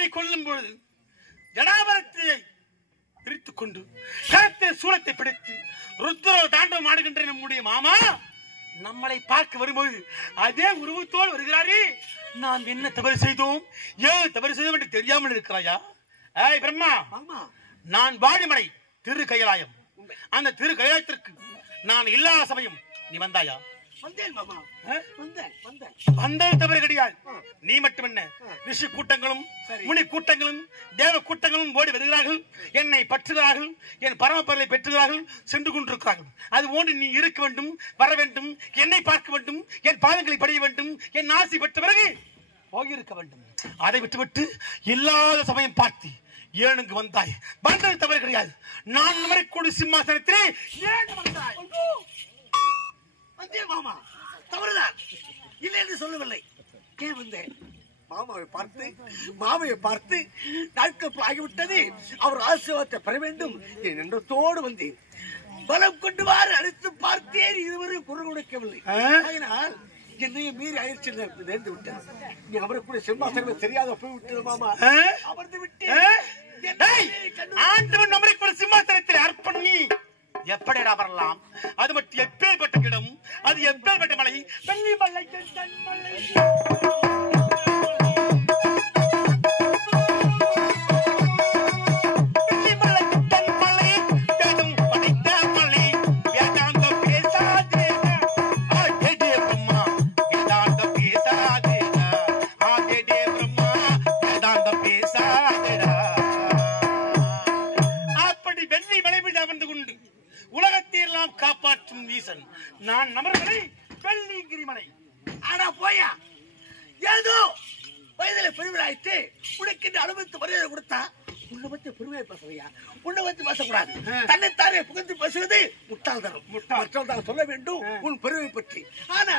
அவரை கொல்லும் பொழுது ஜடாபரத்தை பிரித்துக் கொண்டு கரத்தில் சூலத்தை பிடித்து ருத்ர தாண்டவம் ஆடுகின்ற நம்முடைய மாமா நம்மளை பார்க்க வரும்போது அதே உருவத்தோடு வருகிறாரே, நாம் என்ன தவறு செய்தோம், ஏன் தவறு செய்தோம் என்று தெரியாமல் இருக்கிறாயா? ஏய் பிரம்மா, நான் வாழிமலை திரு கைலாயம், அந்த திரு கைலாயத்திற்கு நான் எல்லா சமயம் நீ வந்தாயா? வந்தது தவறு கிடையாது. நீ மட்டுமல்ல, ரிஷி கூட்டங்களும் முனி கூட்டங்களும் தேவ கூட்டங்களும் ஓடி வருகிறார்கள், என்னை பற்றுகிறார்கள், என் பரமப்பொருளை பெற்றுகிறார்கள், சென்று கொண்டிருக்கிறார்கள். அது போன்று நீ இருக்க வேண்டும், வர வேண்டும், என்னை பார்க்க வேண்டும், என் பாதங்களை படைய வேண்டும், என் ஆசை பெற்ற பிறகு போயிருக்க வேண்டும். அதை விட்டுவிட்டு இல்லாத சமயம் பார்த்து ஏனுக்கு வந்தாய். வந்தது தவறு கிடையாது. நான் நமரைக்கூடு சிம்மாசனத்திலே ஏன் வந்தாய்? வந்தேன் மாமா, தவறுதான் இல்லை என்று சொல்லவில்லை. ஏன் வந்தேன்? மாமாவை பார்த்து நாட்கள் ஆகிவிட்டது, அவர் ஆசீர்வாதத்தை பெற வேண்டும் எண்ணத்தோடு வந்தேன். பலம் கொண்டு வாறு அழைத்து பார்த்தேன், இதுவரை குரல் கொடுக்கவில்லை. அதனால் என்னையும் மீறி ஆயிடுச்சு நேர்ந்து விட்டேன். நீ அவரை கூட சிம்மாசனமே தெரியாத போய் விட்டது மாமா, அமர்ந்து விட்டு ஆண்டவன் நம்மை கூட சிம்மாசனத்தில் அர்ப்பணி எப்படிடா வரலாம்? அது மட்டும் எப்பேற்பட்ட கிடம், அது எப்பேற்பட்ட மலை, வெள்ளி மலை, மலை காப்பாற்றும் ஈசன் நான் நமர்களை வெள்ளிங்கிரி மலை. ஆனா போயா, ஏதோ வயதில பெருமையாயிட்டு உனக்கு இந்த அனுபவத்து மரியாதை கொடுத்தா உன்னை பத்தி பெருமையை பேசுறியா? உன்னை பத்தி பேசக்கூடாது. தன்னைத்தானே புகழ்ந்து பேசுவது முட்டாள்தனம். முட்டாள்தான் சொல்ல வேண்டும் உன் பெருமை பற்றி. ஆனா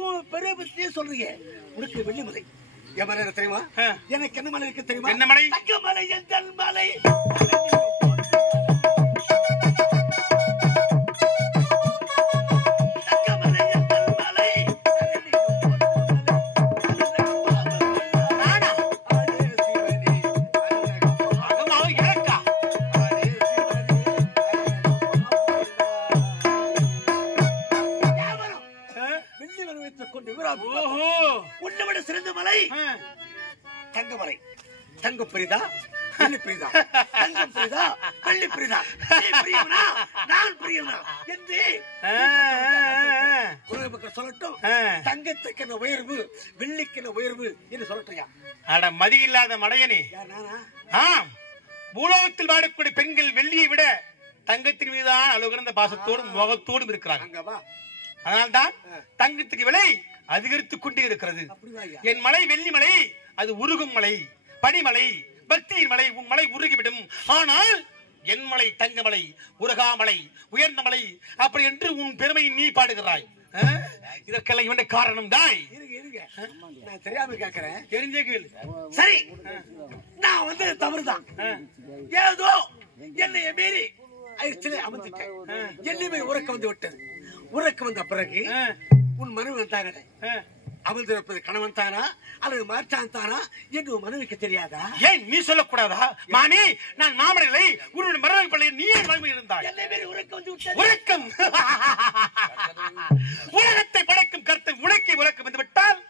உன் பெருமை பற்றியே சொல்றீங்க. உனக்கு வெள்ளிமலை என் மலை தெரியுமா? எனக்கு என்ன மலை இருக்கு தெரியுமா? என்ன மலை? தங்கமலை, என் மலை. உன்னை விட சிறந்த மலை தங்கமலை. தங்க பிரிதா, வெள்ளி பிரிதா, தங்கம் பிரிதா, வெள்ளி பிரிதா, பிரியவனா நான் பிரியவனா என்று சொல்லட்டும். தங்கத்துக்கு உயர்வு, வெள்ளிக்கு உயர்வு என்று சொல்லட்டையா? அட மதி இல்லாத மடையனே, பூலோகத்தில் வாடக்கூடிய பெண்கள் வெள்ளியை விட தங்கத்தின் மீதுதான் அழுகிற பாசத்தோடும் முகத்தோடும் இருக்கிறார்கள். அதனால்தான் தங்கத்துக்கு விலை அதிகரித்துக் கொண்டே இருக்கிறது. என் மலை வெள்ளி மலை, அது உருகும் மலை, பனிமலை, பக்தியின் மலை. உன் மலை உருகிவிடும். ஆனால் என் மலை தங்கமலை, உருகாமலை, உயர்ந்த மலை, அப்படி என்று உன் பெருமை நீ பாடுகிறாய். இதற்கெல்லாம் இவன் காரணம் தான். நான் தெரியாம கேட்கிறேன், தெரிஞ்சே கேளு. சரி, நான் வந்து தவறுதான். ஏதோ என்னை மீறி அமர்ந்துட்டேன். என்னையுமே உறக்க வந்து விட்டது. உறக்க வந்த பிறகு உன் மனைவி வந்தாங்க. அமர்ந்திருப்பது கணவன் தானா அல்லது மாற்றான் தானா என்று உன் மனைவிக்கு தெரியாதா? ஏன் நீ சொல்லக்கூடாதா? மாமி, நான் மாமனில்லை, உன்னுடைய மனைவி பிள்ளை, நீ என் மனைவி இருந்தாய். உறக்கம் உலகத்தை படைக்கும் கருத்தை உலக்கை உலகம் வந்து விட்டால்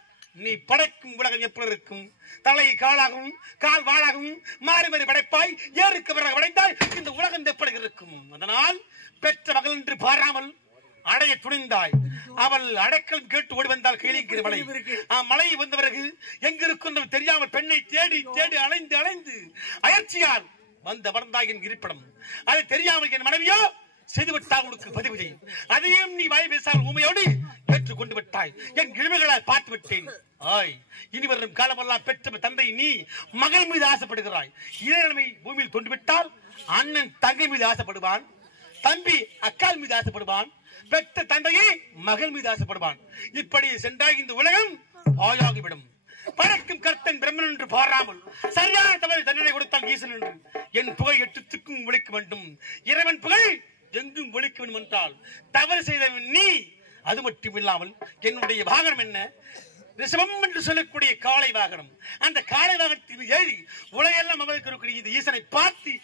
நீ படைக்கும் உலகம் எப்படி இருக்கும்? தலை காலாகவும் கால் வாழாகவும் மாறி மாறி படைப்பாய். ஏறுக்கு பிறகு படைத்தால் இந்த உலகம் எப்படி இருக்கும்? அதனால் பெற்ற மகள் என்று பாராமல் அடைய துணிந்தாய். அவள் அடைக்கலம் கேட்டு ஓடி வந்தால் கீழிங்கிற மலை. மலை வந்த பிறகு எங்க இருக்கும் தெரியாமல் பெண்ணை தேடி தேடி அலைந்து அலைந்து அயற்சியால் வந்த வந்தாயின் இருப்பிடம். அதை தெரியாமல் என் மனைவியோ செய்துவிட்டால் உனக்கு பதிவு செய்யும். அதையும் நீ வாய் பேசாமல் உண்மையோடு ஏற்றுக் கொண்டு விட்டாய். என் இனிமைகளால் பார்த்து விட்டேன். இனி வரும் காலமெல்லாம் பெற்ற தந்தை நீ மகள் மீது ஆசைப்படுகிறாய். இளமை பூமியில் கொண்டு விட்டால் அண்ணன் தங்கை மீது ஆசைப்படுவான், தம்பி அக்கால் மீது ஆசைப்படுவான், பெற்ற தந்தையை மகள் மீது ஆசைப்படுவான். இப்படி சென்றால் இந்த உலகம் பாழாகிவிடும். படைக்கும் கர்த்தன் பிரம்மன் என்று பாராமல் சரியான தவறு தண்டனை கொடுத்தால் ஈசன் என்று என் புகழ் எட்டுத்துக்கும் ஒழிக்க வேண்டும். இறைவன் புகழ் எங்கும் ஒழிக்க வேண்டும் என்றால் தவறு செய்தவன் நீ. அது மட்டும் இல்லாமல் என்னுடைய வாகனம் என்ன? ரிஷபம் என்று சொல்லக்கூடிய காளை வாகனம். அந்த காளை வாகனத்தில் ஏறி உலகெல்லாம் அவருக்கு இருக்கக்கூடிய இந்த ஈசனை பார்த்து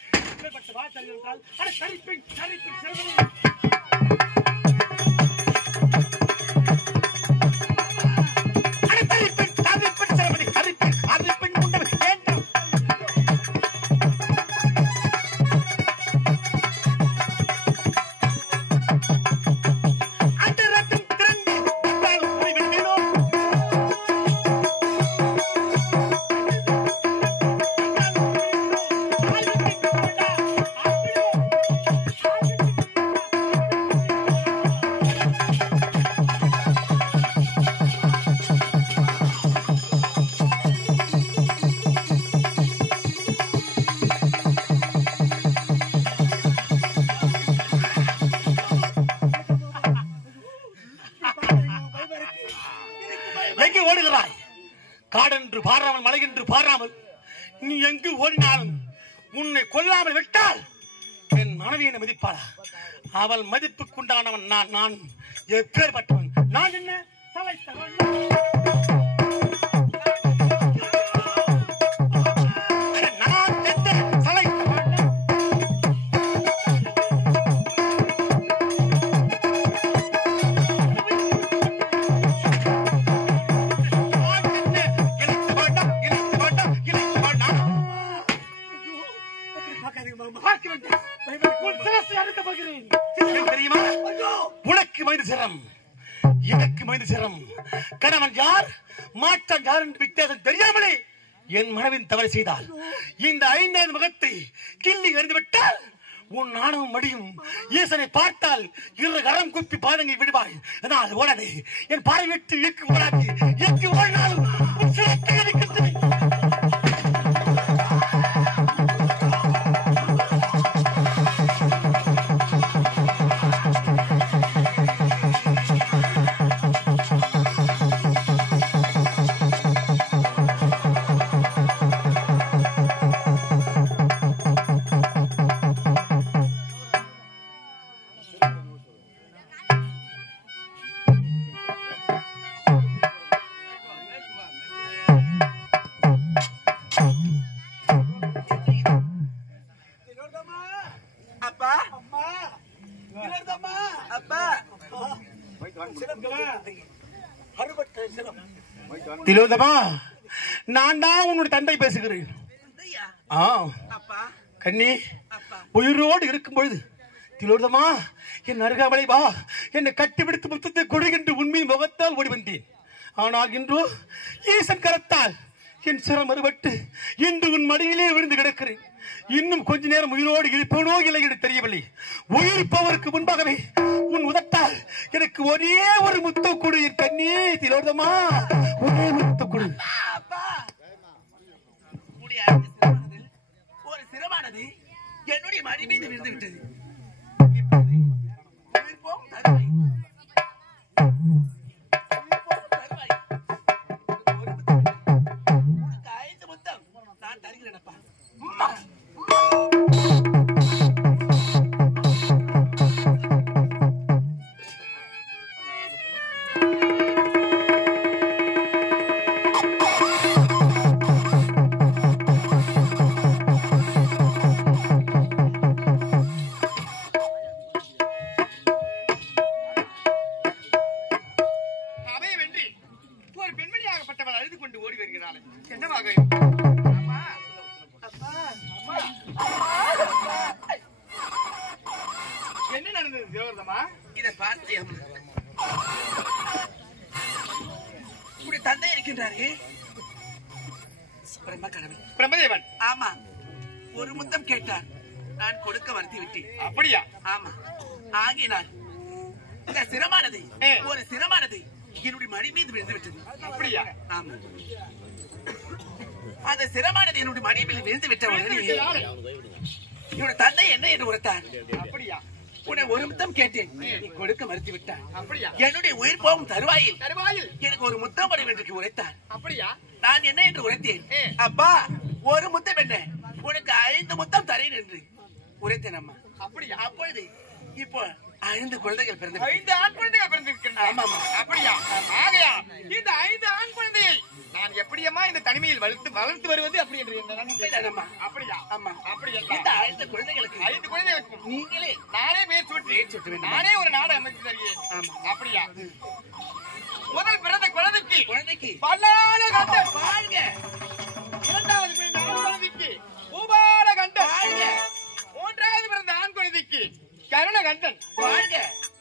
காடென்று பாராமல் மலை என்று பாராமல் நீ எங்கு ஓடினாலும் உன்னை கொல்லாமல் விட்டால் என் மனைவி என்னை மதிப்பாளா? அவள் மதிப்புக்குண்டானவன் நான் எப்பேற்பட்டவன்? நான் என்ன தெரியுமா? உனக்கு மைது சிரம், எனக்கு மைது சிரம். கணவன் யார் மாற்றம் யார் என்று வித்தியாசம் தெரியாமலே என் மனைவின் தவறு செய்தால் இந்த 5வது முகத்தை கிள்ளி எறிந்துவிட்டால் உன் ஆணவம் மடியும். ஈசனை பார்த்தால் 2 கரம் குப்பி பாதங்கி விடுவாய். அதனால் ஓடாதே, என் பாறை விட்டு இயக்கு ஓடாது. இயக்கு ஓடினாலும் உன் சிரத்தை அளிக்கிறது. திலோதமா, நான் தான் உன்னுடைய தந்தை பேசுகிறேன். கண்ணி, உயிரோடு இருக்கும் பொழுது திலோதமா என் அருகாமலை வா, என்னை கட்டிப்பிடித்து முத்தத்தை கொடுகின்ற உண்மை முகத்தால் ஓடி வந்தேன். ஆனால் இன்றோ ஈசன் கரத்தால் என் சிரம் மறுபட்டு இன்று உன் மடியிலே விழுந்து கிடக்கிறேன். இன்னும் கொஞ்ச நேரம் உயிரோடு இருப்பவனோ இல்லை என்று தெரியவில்லை. உயிர்ப்பவருக்கு முன்பாகவே உன் உதட்டால் எனக்கு ஒரே ஒரு முத்த கொடு என் கண்ணே திலோதமா, ஒரே முத்த கொடு. ஒரு சிரமானது என்னுடைய மடி மீது விழுந்து விட்டது. உனக்கு 5 முத்தம் நான் தருகிறேனப்பா. என்ன நடந்தது தேவர்தமா? இதை பார்த்து உடைய தந்தை இருக்கின்றாரே பிரம்மதேவன். ஆமா, ஒரு முத்தம் கேட்டார், நான் கொடுக்க மறுத்து விட்டேன். அப்படியா? ஆமா. ஆகினால் இந்த சிரமானது ஒரு சிரமானது என்னுடைய மடி மீது விழுந்து விட்டது. அப்படியா? ஆமா. அந்த சிரமானது என்னுடைய மடி மீது விழுந்து விட்ட உடனே என்னுடைய தந்தை என்ன என்று உரைத்தார். அப்படியா? உன்னை ஒரு முத்தம் கேட்டேன், நீ கொடுக்க மறுத்து விட்டார். அப்படியா? என்னுடைய உயிர் போகும் தருவாயில் எனக்கு ஒரு முத்தம் வரும் என்று உரைத்தார். அப்படியா? நான் என்ன என்று உரைத்தேன். அப்பா, ஒரு முத்தம் என்ன, உனக்கு 5 முத்தம் தரேன் என்று உரைத்தேன் அம்மா. அப்படியா? அப்பொழுது இப்போ 5 குழந்தைகள் பிறந்து 5 ஆண் குழந்தைகள் பிறந்திருக்கின்றன. அப்படியா? ஆகையா இந்த 5 ஆண் குழந்தையை நான் எப்படியம்மா இந்த தனிமையில் வளர்த்து வருவது அப்படி என்று அப்படியா? அப்படி இந்த 5 குழந்தைகளுக்கு 5 குழந்தைகளுக்கும் நீங்களே நானே பேர் சுற்றி நானே ஒரு நாடு அமைத்து தருகிறேன். அப்படியா? முதல் பிறந்த குழந்தைக்கு பல்லாட கண்டன் வாழ்க. இரண்டாவது பிறந்த ஆண் குழந்தைக்கு பூபால கண்டன் வாழ்க. மூன்றாவது பிறந்த ஆண் குழந்தைக்கு கருண கண்டன் வாழ்க.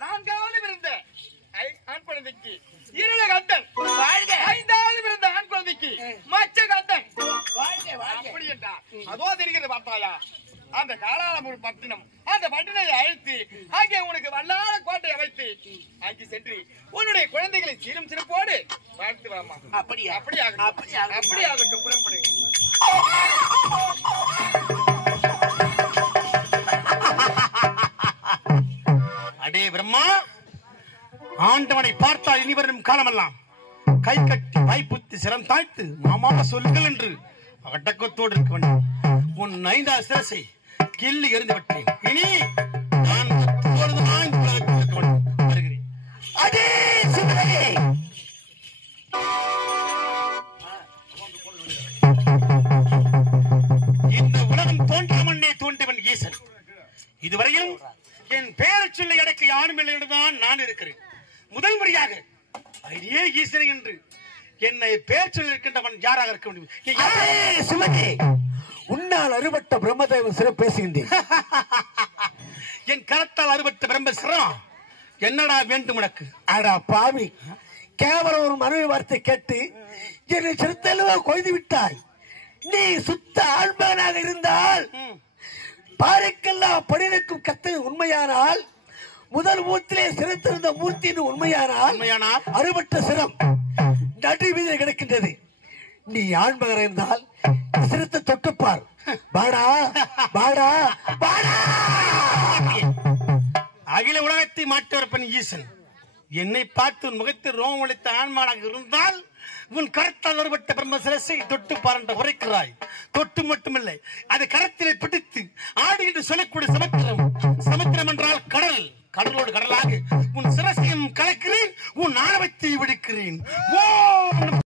நான்காவது பிறந்த ஆண் குழந்தைக்கு இருள கண்டன் வாழ்க. ஐந்தாவது பிறந்த ஆண் குழந்தைக்கு மச்ச கண்டன் வாழ்க. அப்படி என்றார். அதோ தெரிகிறது பார்த்தாயா அந்த காலாலமூர் பட்டினம். அந்த பட்டினை அழைத்து அங்கே உனக்கு வல்லாத கோட்டை அமைத்து அங்கே சென்று உன்னுடைய குழந்தைகளை சீரும் சிறப்போடு வாழ்த்து வாமா. அப்படியாகட்டும் புறப்படு. அடே பிரம்மா, ஆண்டவனை பார்த்தால் இனி வரும் காலமெல்லாம் கை கட்டி வாய்ப்புத்தி சிரம் தாய்த்து மாமா சொல்லுங்கள் என்று அடக்கத்தோடு இருக்க வேண்டும். உன் 5வது சிரசை கிள்ளி எறிந்து விட்டேன். இனி நான் வருகிறேன். அடே சிவனே, இந்த உலகம் தோன்ற மண்ணே தோன்றவன் ஈசன். இதுவரையும் என் பெயர் சொல்லை அடக்க யாரும் இல்லை என்றுதான் நான் இருக்கிறேன். முதல் முறையாக ஐயே ஈசனை என்று என்னை பெயர் சொல்லி இருக்கின்றவன் யாராக இருக்க முடியும்? சிவனே, உன்னால் அறுபட்ட பிரம்மதேவன் சிறம் பேசுகின்றேன். என் கரத்தால் அறுபட்ட பிரம்மசிரம் என்னடா வேண்டும் உனக்கு? அடா பாவி, கேவலம் ஒரு மனைவி வார்த்தை கேட்டு என்னை சிறுத்தளவா கொய்து விட்டாய். நீ சுத்த ஆழ்மகனாக இருந்தால் பாறைக்கெல்லாம் படிநிற்கும் கத்து உண்மையானால், முதல் மூர்த்திலே சிறத்திருந்த மூர்த்தியின் உண்மையானால் அறுபட்ட சிரம் நடு வீதியில் கிடக்கின்றது. நீ ஆண்மகன் இருந்தால் சிரத்தை தொட்டுப்பார். பாடா பாடா பாடா. அகில உலகத்தை மாற்றவரப்பன் ஈசன் என்னை பார்த்து உன் முகத்தில் ரோமம் அளித்த ஆண்மானாக இருந்தால் உன் கரத்தால் ஒருபட்ட பிரம்ம சிரசை தொட்டு பாருன்ற உரைக்கிறாய். தொட்டு மட்டுமில்லை, அது கரத்திலே பிடித்து ஆடு என்று சொல்லக்கூடிய சமக்கிரம்